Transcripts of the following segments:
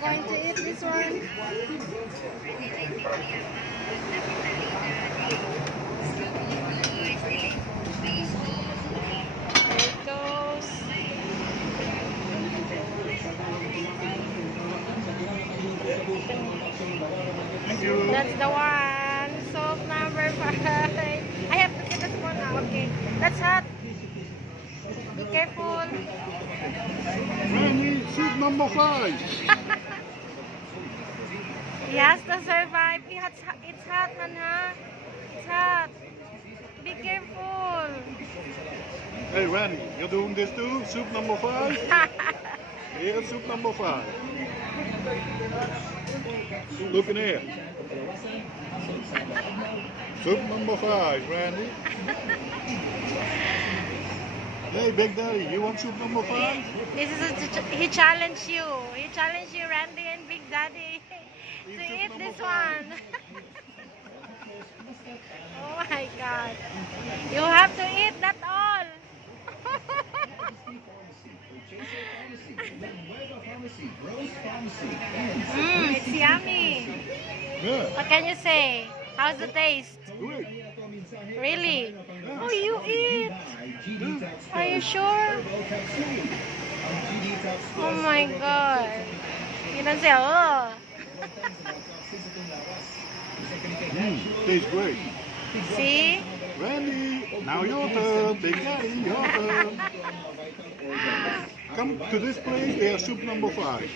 going to eat this one. There it goes. Thank you. That's the one. Soap number 5. I have to get this one now. Okay. That's hot. Be careful. Randy, soup number 5. He has to survive. It's hot, man, huh? It's hot. Be careful. Hey Randy, you're doing this too? Soup number 5? Here, soup number 5. Look in here. Soup number 5, Randy. Hey, Big Daddy, you want soup number 5? This is he challenged you. He challenged you, Randy and Big Daddy, to eat this one. Oh my God! You have to eat that all. It's yummy. Yeah. What can you say? How's the taste? Good. Really? Oh, you eat? Are you sure? Oh my God! You don't say, oh. Tastes great. See? Randy, now your turn. Big Daddy, your turn. Come to this place, they have soup number 5.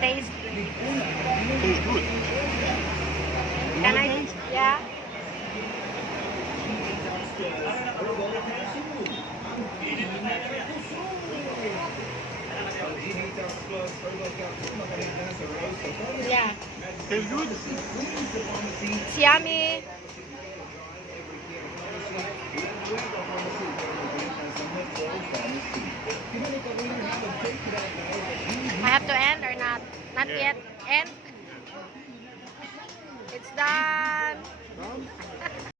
Taste. Tastes good. Can I? Yeah. Yeah. Tastes good. It's yummy.